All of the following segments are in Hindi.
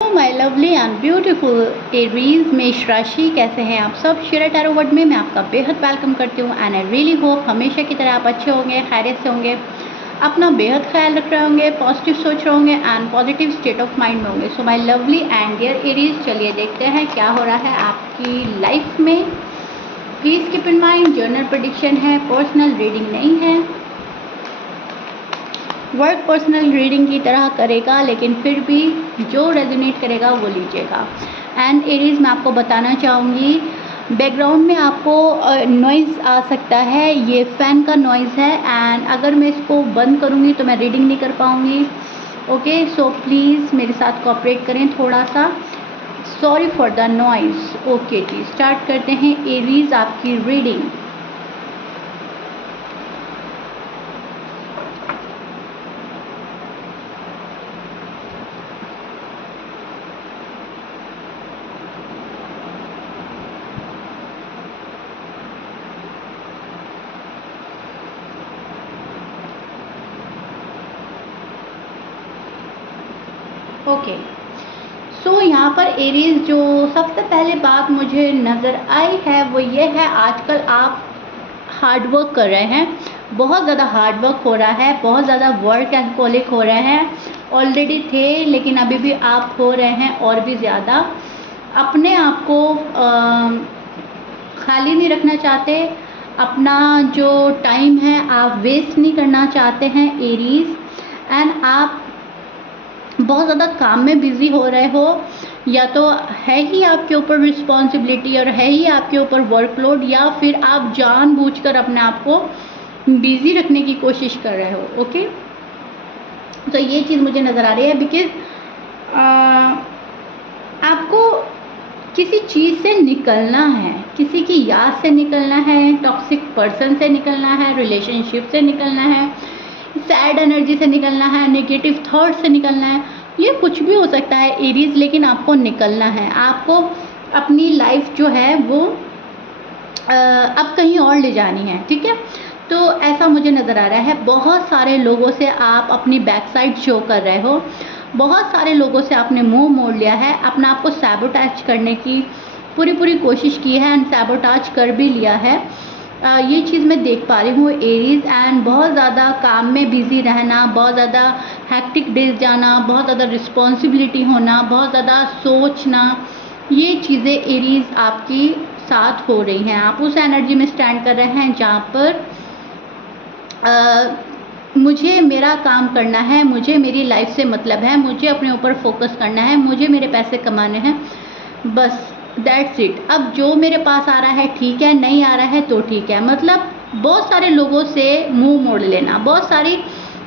My lovely and beautiful Aries मेष राशि, कैसे हैं आप सब। शिरा टैरो वर्ड में मैं आपका बेहद वेलकम करती हूँ एंड आई रियली होप हमेशा की तरह आप अच्छे होंगे, खैरियत से होंगे, अपना बेहद ख्याल रख रहे होंगे, पॉजिटिव सोच रहे होंगे and positive state of mind में होंगे। So my lovely and dear Aries, चलिए देखते हैं क्या हो रहा है आपकी लाइफ में। Please keep in mind journal prediction है, पर्सनल रीडिंग नहीं है। वर्क पर्सनल रीडिंग की तरह करेगा, लेकिन फिर भी जो रेजोनेट करेगा वो लीजिएगा। एंड एरीज, मैं आपको बताना चाहूँगी, बैकग्राउंड में आपको नॉइज़ आ सकता है, ये फ़ैन का नॉइज़ है एंड अगर मैं इसको बंद करूँगी तो मैं रीडिंग नहीं कर पाऊँगी। ओके, सो प्लीज़ मेरे साथ कोऑपरेट करें थोड़ा सा। Sorry for the noise. Okay जी, स्टार्ट करते हैं एरीज आपकी रीडिंग। ओके, सो यहाँ पर एरीज, जो सबसे पहले बात मुझे नज़र आई है वो ये है, आजकल आप हार्ड वर्क कर रहे हैं, बहुत ज़्यादा हार्ड वर्क हो रहा है, बहुत ज़्यादा वर्क एल्कोहलिक हो रहे हैं। ऑलरेडी थे लेकिन अभी भी आप हो रहे हैं और भी ज़्यादा। अपने आप को खाली नहीं रखना चाहते, अपना जो टाइम है आप वेस्ट नहीं करना चाहते हैं एरीज। एंड आप बहुत ज़्यादा काम में बिज़ी हो रहे हो, या तो है ही आपके ऊपर रिस्पॉन्सिबिलिटी और है ही आपके ऊपर वर्कलोड, या फिर आप जानबूझकर अपने आप को बिज़ी रखने की कोशिश कर रहे हो। ओके, तो ये चीज़ मुझे नज़र आ रही है, बिकॉज आपको किसी चीज़ से निकलना है, किसी की याद से निकलना है, टॉक्सिक पर्सन से निकलना है, रिलेशनशिप से निकलना है, सैड एनर्जी से निकलना है, नेगेटिव थॉट से निकलना है, ये कुछ भी हो सकता है एरीज, लेकिन आपको निकलना है। आपको अपनी लाइफ जो है वो अब कहीं और ले जानी है, ठीक है। तो ऐसा मुझे नज़र आ रहा है, बहुत सारे लोगों से आप अपनी बैक साइड शो कर रहे हो, बहुत सारे लोगों से आपने मुंह मोड़ लिया है, अपना आपको सैबोटाज करने की पूरी कोशिश की है एंड सैबोटाज कर भी लिया है। ये चीज़ मैं देख पा रही हूँ एरीज। एंड बहुत ज़्यादा काम में बिज़ी रहना, बहुत ज़्यादा हैक्टिक डेज जाना, बहुत ज़्यादा रिस्पॉन्सिबिलिटी होना, बहुत ज़्यादा सोचना, ये चीज़ें एरीज आपकी साथ हो रही हैं। आप उस एनर्जी में स्टैंड कर रहे हैं जहाँ पर मुझे मेरा काम करना है, मुझे मेरी लाइफ से मतलब है, मुझे अपने ऊपर फोकस करना है, मुझे मेरे पैसे कमाने हैं, बस दैट्स इट। अब जो मेरे पास आ रहा है ठीक है, नहीं आ रहा है तो ठीक है। मतलब बहुत सारे लोगों से मुंह मोड़ लेना, बहुत सारी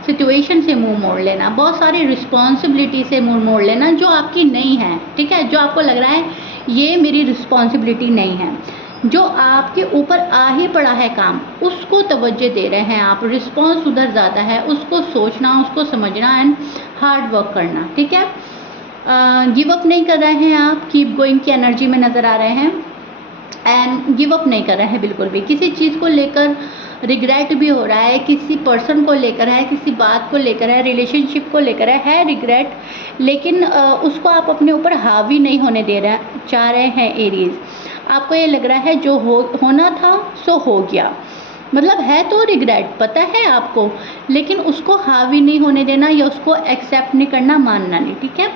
सिचुएशन से मुंह मोड़ लेना, बहुत सारी रिस्पॉन्सिबिलिटी से मुंह मोड़ लेना जो आपकी नहीं है, ठीक है। जो आपको लग रहा है ये मेरी रिस्पॉन्सिबिलिटी नहीं है, जो आपके ऊपर आ ही पड़ा है काम, उसको तवज्जो दे रहे हैं आप। रिस्पॉन्स उधर ज़्यादा है, उसको सोचना, उसको समझना एंड हार्ड वर्क करना, ठीक है। गिव अप नहीं कर रहे हैं आप, कीप गोइंग की एनर्जी में नज़र आ रहे हैं एंड गिव अप नहीं कर रहे हैं बिल्कुल भी। किसी चीज़ को लेकर रिग्रेट भी हो रहा है, किसी पर्सन को लेकर है, किसी बात को लेकर है, रिलेशनशिप को लेकर है रिग्रेट, लेकिन उसको आप अपने ऊपर हावी नहीं होने दे रहे चाह रहे हैं एरीज। आपको ये लग रहा है जो होना था सो हो गया, मतलब है तो रिग्रेट पता है आपको, लेकिन उसको हावी नहीं होने देना या उसको एक्सेप्ट नहीं करना, मानना नहीं, ठीक है।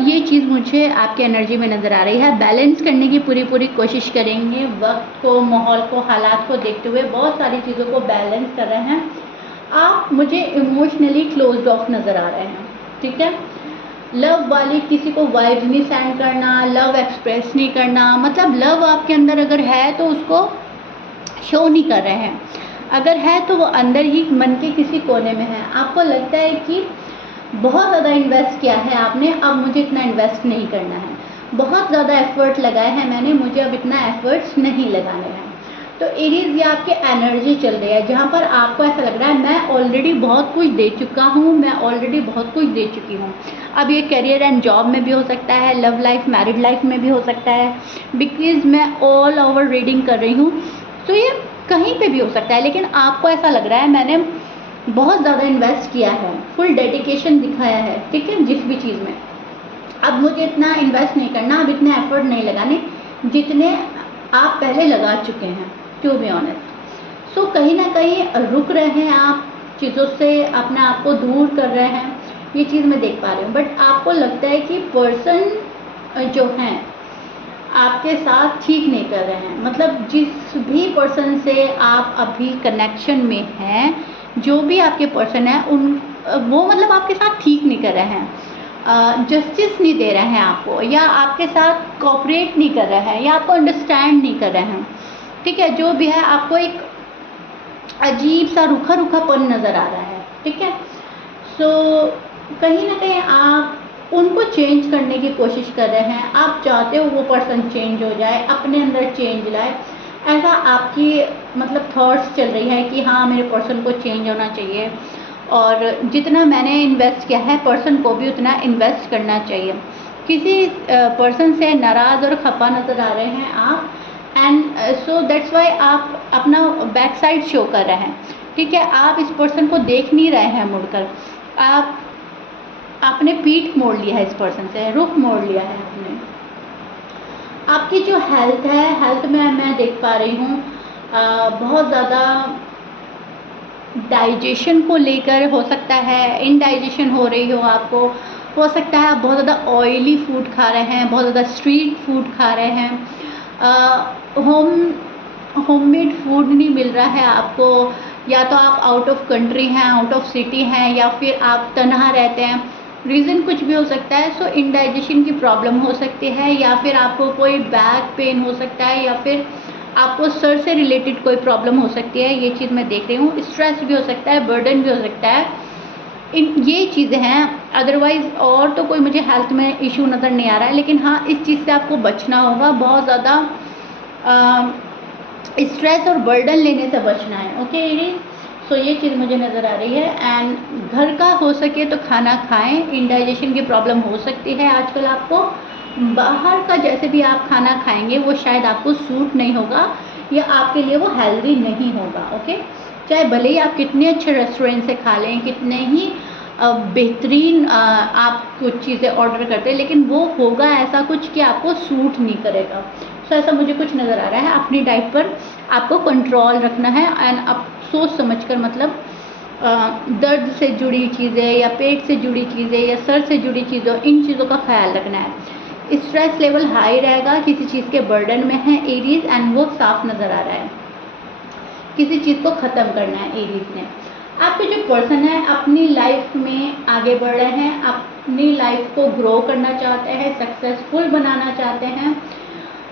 ये चीज़ मुझे आपके एनर्जी में नज़र आ रही है। बैलेंस करने की पूरी कोशिश करेंगे, वक्त को, माहौल को, हालात को देखते हुए बहुत सारी चीज़ों को बैलेंस कर रहे हैं आप। मुझे इमोशनली क्लोज्ड ऑफ नज़र आ रहे हैं, ठीक है। लव वाली किसी को वाइब्स नहीं सेंड करना, लव एक्सप्रेस नहीं करना, मतलब लव आपके अंदर अगर है तो उसको शो नहीं कर रहे हैं, अगर है तो वो अंदर ही मन के किसी कोने में है। आपको लगता है कि बहुत ज़्यादा इन्वेस्ट किया है आपने, अब मुझे इतना इन्वेस्ट नहीं करना है, बहुत ज़्यादा एफर्ट लगाए हैं मैंने, मुझे अब इतना एफर्ट्स नहीं लगाने हैं। तो एरीज, ये आपकी एनर्जी चल रही है जहाँ पर आपको ऐसा लग रहा है मैं ऑलरेडी बहुत कुछ दे चुका हूँ, मैं ऑलरेडी बहुत कुछ दे चुकी हूँ। अब ये करियर एंड जॉब में भी हो सकता है, लव लाइफ, मैरिड लाइफ में भी हो सकता है, बिकॉज मैं ऑल ओवर रीडिंग कर रही हूँ, तो ये कहीं पे भी हो सकता है। लेकिन आपको ऐसा लग रहा है मैंने बहुत ज़्यादा इन्वेस्ट किया है, फुल डेडिकेशन दिखाया है, ठीक है, जिस भी चीज़ में, अब मुझे इतना इन्वेस्ट नहीं करना, अब इतने एफर्ट नहीं लगाने जितने आप पहले लगा चुके हैं, टू बी ऑनेस्ट। सो कहीं ना कहीं रुक रहे हैं आप, चीज़ों से अपने आप को दूर कर रहे हैं, ये चीज़ मैं देख पा रही हूँ। बट आपको लगता है कि पर्सन जो हैं आपके साथ ठीक नहीं कर रहे हैं, मतलब जिस भी पर्सन से आप अभी कनेक्शन में हैं, जो भी आपके पर्सन है उन वो मतलब आपके साथ ठीक नहीं कर रहे हैं, जस्टिस नहीं दे रहे हैं आपको, या आपके साथ कोऑपरेट नहीं कर रहे हैं, या आपको अंडरस्टैंड नहीं कर रहे हैं, ठीक है। जो भी है आपको एक अजीब सा रूखा रूखापन नज़र आ रहा है, ठीक है। सो कहीं ना कहीं आप उनको चेंज करने की कोशिश कर रहे हैं, आप चाहते हो वो पर्सन चेंज हो जाए, अपने अंदर चेंज लाए, ऐसा आपकी मतलब थॉट्स चल रही है कि हाँ मेरे पर्सन को चेंज होना चाहिए, और जितना मैंने इन्वेस्ट किया है पर्सन को भी उतना इन्वेस्ट करना चाहिए। किसी पर्सन से नाराज़ और खफा नज़र आ रहे हैं आप, एंड सो दैट्स वाई आप अपना बैक साइड शो कर रहे हैं, ठीक है। आप इस पर्सन को देख नहीं रहे हैं मुड़कर, आपने पीठ मोड़ लिया है इस पर्सन से, रुख मोड़ लिया है आपने। आपकी जो हेल्थ है, हेल्थ में मैं देख पा रही हूँ बहुत ज़्यादा डाइजेशन को लेकर हो सकता है इनडाइजेशन हो रही हो आपको, हो सकता है आप बहुत ज़्यादा ऑयली फूड खा रहे हैं, बहुत ज़्यादा स्ट्रीट फूड खा रहे हैं, होममेड फूड नहीं मिल रहा है आपको, या तो आप आउट ऑफ कंट्री हैं, आउट ऑफ सिटी हैं, या फिर आप तनहा रहते हैं, रीज़न कुछ भी हो सकता है। सो इनडाइजेशन की प्रॉब्लम हो सकती है, या फिर आपको कोई बैक पेन हो सकता है, या फिर आपको सर से रिलेटेड कोई प्रॉब्लम हो सकती है, ये चीज़ मैं देख रही हूँ। स्ट्रेस भी हो सकता है, बर्डन भी हो सकता है, ये चीज़ें हैं। अदरवाइज़ और तो कोई मुझे हेल्थ में इशू नज़र नहीं आ रहा है, लेकिन हाँ इस चीज़ से आपको बचना होगा, बहुत ज़्यादा स्ट्रेस और बर्डन लेने से बचना है, ओके एरीज। सो ये चीज़ मुझे नज़र आ रही है। एंड घर का हो सके तो खाना खाएं, इंडाइजेशन की प्रॉब्लम हो सकती है आजकल आपको, बाहर का जैसे भी आप खाना खाएंगे वो शायद आपको सूट नहीं होगा, या आपके लिए वो हेल्दी नहीं होगा, ओके। चाहे भले ही आप कितने अच्छे रेस्टोरेंट से खा लें, कितने ही बेहतरीन आप कुछ चीज़ें ऑर्डर करते हैं, लेकिन वो होगा ऐसा कुछ कि आपको सूट नहीं करेगा। सो ऐसा मुझे कुछ नज़र आ रहा है। अपनी डाइट पर आपको कंट्रोल रखना है, एंड आप सोच समझकर, मतलब दर्द से जुड़ी चीज़ें या पेट से जुड़ी चीज़ें या सर से जुड़ी चीज़ों, इन चीज़ों का ख्याल रखना है। स्ट्रेस लेवल हाई रहेगा, किसी चीज़ के बर्डन में है एरीज, एंड वो साफ नज़र आ रहा है, किसी चीज़ को ख़त्म करना है एरीज ने। आपके जो पर्सन है अपनी लाइफ में आगे बढ़ रहे हैं, अपनी लाइफ को ग्रो करना चाहते हैं, सक्सेसफुल बनाना चाहते हैं,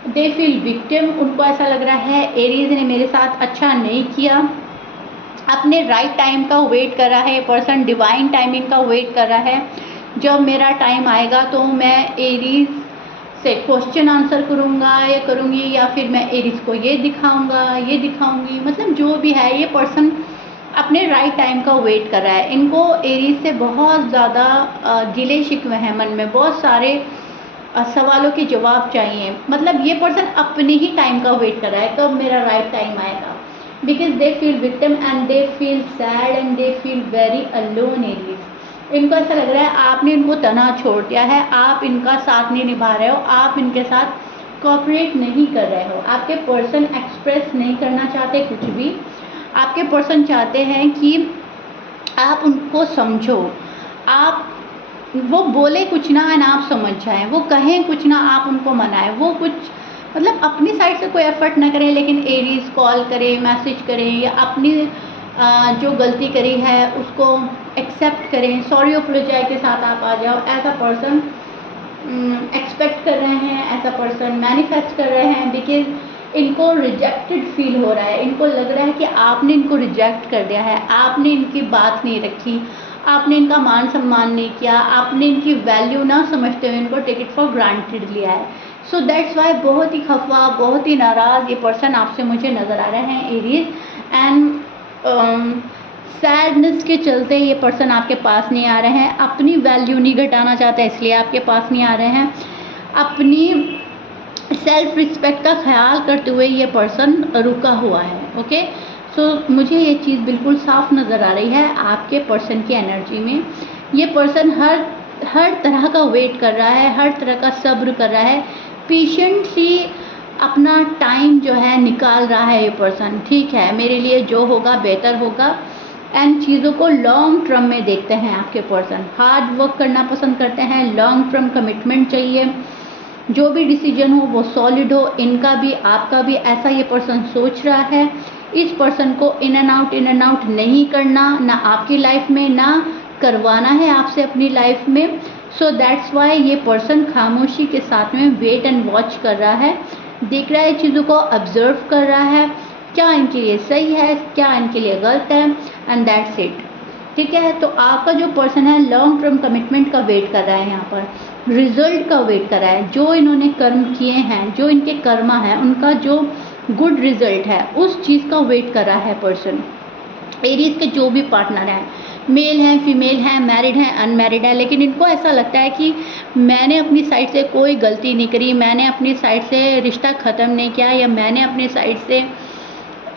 दे फील विक्टिम, उनको ऐसा लग रहा है एरीज ने मेरे साथ अच्छा नहीं किया, अपने राइट टाइम का वेट कर रहा है पर्सन, डिवाइन टाइमिंग का वेट कर रहा है, जब मेरा टाइम आएगा तो मैं एरीज से क्वेश्चन आंसर करूँगा या करूँगी, या फिर मैं एरीज को ये दिखाऊँगा ये दिखाऊँगी, मतलब जो भी है ये पर्सन अपने राइट टाइम का वेट कर रहा है। इनको एरीज से बहुत ज़्यादा गिले शिकवे हैं मन में, बहुत सारे सवालों के जवाब चाहिए, मतलब ये पर्सन अपने ही टाइम का वेट कर रहा है कब मेरा राइट टाइम आएगा, because they feel victim and they feel sad and they feel very alone Aries. इनको ऐसा लग रहा है आपने इनको तनहा छोड़ दिया है, आप इनका साथ नहीं निभा रहे हो, आप इनके साथ कोऑपरेट नहीं कर रहे हो, आपके पर्सन एक्सप्रेस नहीं करना चाहते कुछ भी, आपके पर्सन चाहते हैं कि आप उनको समझो, आप वो बोले कुछ ना एंड आप समझ जाएं, वो कहें कुछ ना आप उनको मनाएं, वो कुछ मतलब अपनी साइड से कोई एफर्ट ना करें, लेकिन एरीज कॉल करें, मैसेज करें, या अपनी जो गलती करी है उसको एक्सेप्ट करें, सॉरी अपोलोजाइज के साथ आप आ जाओ। ऐसा पर्सन एक्सपेक्ट कर रहे हैं, ऐसा पर्सन मैनिफेस्ट कर रहे हैं, बिकॉज इनको रिजेक्टेड फील हो रहा है, इनको लग रहा है कि आपने इनको रिजेक्ट कर दिया है, आपने इनकी बात नहीं रखी, आपने इनका मान सम्मान नहीं किया, आपने इनकी वैल्यू ना समझते हुए इनको टेक इट फॉर ग्रांटेड लिया है। सो दैट्स वाई बहुत ही खफा, बहुत ही नाराज़ ये पर्सन आपसे मुझे नज़र आ रहे हैं एरीज, एंड सैडनेस के चलते ये पर्सन आपके पास नहीं आ रहे हैं, अपनी वैल्यू नहीं घटाना चाहते इसलिए आपके पास नहीं आ रहे हैं, अपनी सेल्फ रिस्पेक्ट का ख्याल करते हुए ये पर्सन रुका हुआ है, ओके। सो मुझे ये चीज़ बिल्कुल साफ नज़र आ रही है आपके पर्सन की एनर्जी में। ये पर्सन हर हर तरह का वेट कर रहा है, हर तरह का सब्र कर रहा है, पेशेंटली अपना टाइम जो है निकाल रहा है ये पर्सन। ठीक है, मेरे लिए जो होगा बेहतर होगा, एंड चीज़ों को लॉन्ग टर्म में देखते हैं आपके पर्सन। हार्ड वर्क करना पसंद करते हैं, लॉन्ग टर्म कमिटमेंट चाहिए, जो भी डिसीजन हो वो सॉलिड हो, इनका भी आपका भी, ऐसा ये पर्सन सोच रहा है। इस पर्सन को इन एंड आउट नहीं करना, ना आपकी लाइफ में, ना करवाना है आपसे अपनी लाइफ में। सो दैट्स वाई ये पर्सन खामोशी के साथ में वेट एंड वॉच कर रहा है, देख रहा है, चीज़ों को ऑब्जर्व कर रहा है, क्या इनके लिए सही है, क्या इनके लिए गलत है, एंड दैट्स इट। ठीक है, तो आपका जो पर्सन है लॉन्ग टर्म कमिटमेंट का वेट कर रहा है, यहाँ पर रिजल्ट का वेट कर रहा है। जो इन्होंने कर्म किए हैं, जो इनके कर्मा है, उनका जो गुड रिजल्ट है, उस चीज़ का वेट कर रहा है पर्सन। एरीज के जो भी पार्टनर हैं, मेल हैं, फीमेल हैं, मैरिड हैं, अनमैरिड है, लेकिन इनको ऐसा लगता है कि मैंने अपनी साइड से कोई गलती नहीं करी, मैंने अपनी साइड से रिश्ता ख़त्म नहीं किया, या मैंने अपनी साइड से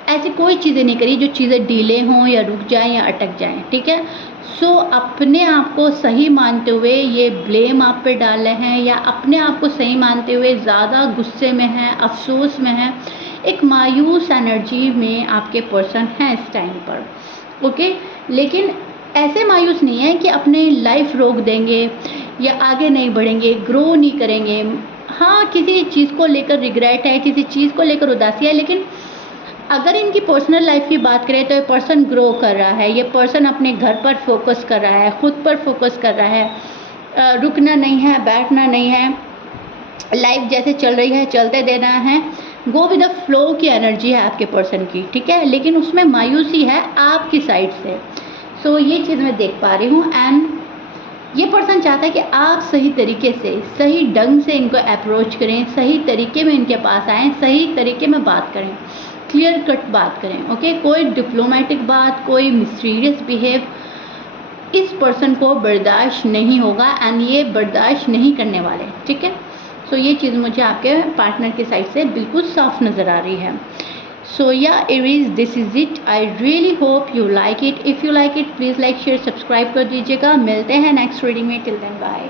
ऐसी कोई चीज़ें नहीं करी जो चीज़ें डिले हों या रुक जाएं या अटक जाएं। ठीक है, सो अपने आप को सही मानते हुए ये ब्लेम आप पे डाल रहे हैं, या अपने आप को सही मानते हुए ज़्यादा गुस्से में हैं, अफसोस में हैं, एक मायूस एनर्जी में आपके पर्सन हैं इस टाइम पर। ओके, लेकिन ऐसे मायूस नहीं है कि अपने लाइफ रोक देंगे या आगे नहीं बढ़ेंगे, ग्रो नहीं करेंगे। हाँ, किसी चीज़ को लेकर रिग्रेट है, किसी चीज़ को लेकर उदासी है, लेकिन अगर इनकी पर्सनल लाइफ की बात करें तो ये पर्सन ग्रो कर रहा है, ये पर्सन अपने घर पर फोकस कर रहा है, खुद पर फोकस कर रहा है, रुकना नहीं है, बैठना नहीं है, लाइफ जैसे चल रही है चलते देना है, गो विद द फ्लो की एनर्जी है आपके पर्सन की। ठीक है, लेकिन उसमें मायूसी है आपकी साइड से। सो ये चीज़ मैं देख पा रही हूँ, एंड ये पर्सन चाहता है कि आप सही तरीके से, सही ढंग से इनको अप्रोच करें, सही तरीके में इनके पास आएँ, सही तरीके में बात करें, क्लियर कट बात करें। ओके, कोई डिप्लोमेटिक बात, कोई मिस्टीरियस बिहेव इस पर्सन को बर्दाश्त नहीं होगा, एंड ये बर्दाश्त नहीं करने वाले। ठीक है, सो ये चीज़ मुझे आपके पार्टनर की साइड से बिल्कुल साफ नज़र आ रही है। So yeah Aries, this is it. I really hope you like it. If you like it please like, share, subscribe कर दीजिएगा। मिलते हैं नेक्स्ट रीडिंग में। Till then bye.